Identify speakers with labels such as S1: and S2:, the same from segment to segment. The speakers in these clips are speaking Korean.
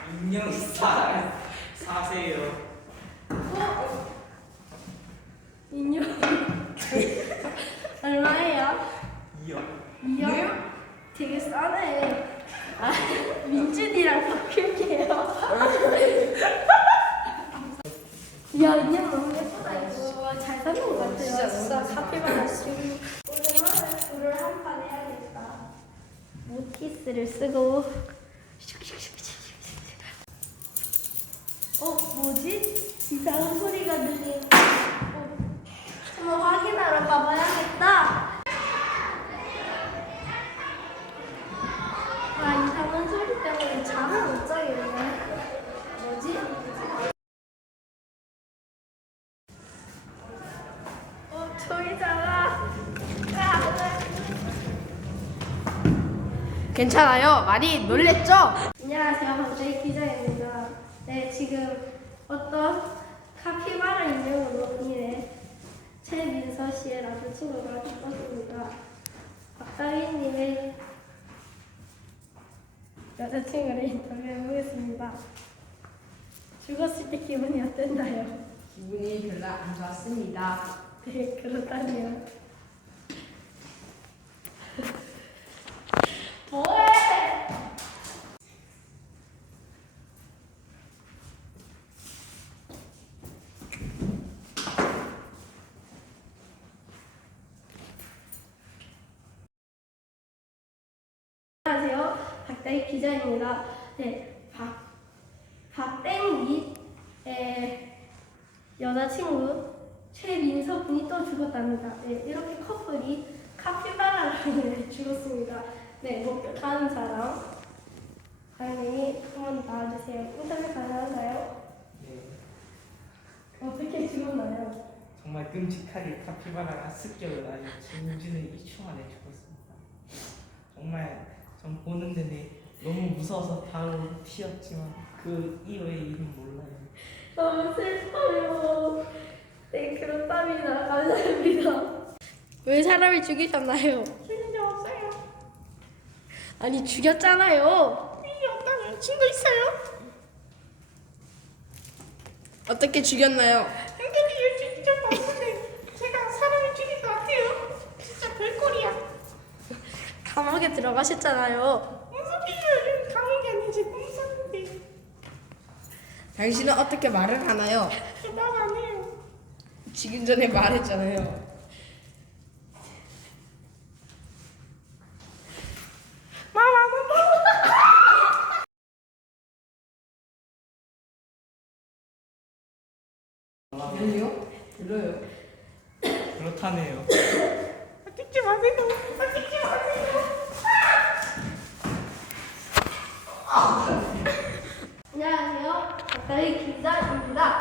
S1: 인형 사세요.
S2: 인형 얼마예요?
S1: 2억.
S2: 2억? 되게 싸네. 아, 민준이랑 바꿀게요. 야, 인형 너무 예쁘다 이거. 잘 사는 것 같아요. 진짜 카피바라 씨. 오랜만에 불을 한 판 해야겠다. 모티스를 쓰고. 뭐지? 이상한 소리가 들리는. 한번 확인하러 가봐야겠다. 이상한 소리 때문에 잠을 못 자겠네. 뭐지? 저기잖아.
S3: 괜찮아요. 많이 놀랬죠?
S2: 안녕하세요. 박재희 기자입니다. 네, 지금 어떤 카피바라 인형으로 인해 최민서 씨의 남자친구가 죽었습니다. 박다희님의 여자친구를 인터뷰해보겠습니다. 죽었을 때 기분이 어땠나요?
S3: 기분이 별로 안 좋았습니다.
S2: 네, 그렇다네요. 뭐해? 안녕하세요. 박다희 기자입니다. 네, 박땡이의 여자친구 최민서 분이 또 죽었답니다. 네, 이렇게 커플이 카피바라로 인해 죽었습니다. 네, 목격한 사람 당연히 한번 나와주세요. 인터뷰 가능한가요?
S1: 네.
S2: 어떻게 죽었나요?
S1: 정말 끔찍하게 카피바라가 습격을 하여 진주는 2초 만에 죽었습니다. 정말 전 보는 내내 너무 무서워서 바로 튀었지만 그 이후의 일은 몰라요.
S2: 너무 슬퍼요. 네, 그렇답니다. 감사합니다. 왜 사람을 죽이셨나요?
S3: 죽인 적 없어요.
S2: 아니, 죽였잖아요.
S3: 죽인 없다면 친구 있어요? 어떻게 죽였나요?
S4: 형들이 죽인 적 없는데 제가 사람을 죽인 것 같아요. 진짜 별꼴이야.
S2: 감옥에 들어가셨잖아요.
S4: 무슨 소리예요? 감옥이 아니지 꿈꿨는데
S3: 당신은 어떻게 말을 하나요?
S4: 말 안 해요.
S3: 지금 전에 말했잖아요.
S4: 말 안 한다고.
S3: 들려요? 들려요.
S1: 그렇다네요.
S4: 찍지 마세요. 찍지 마세요.
S2: 안녕하세요. 박다희 기자입니다.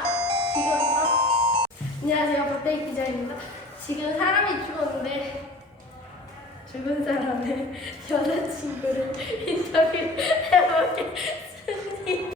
S2: 안녕하세요. 박다희 기자입니다. 지금 사람이 죽었는데 죽은 사람의 여자친구를 인터뷰해보겠습니다.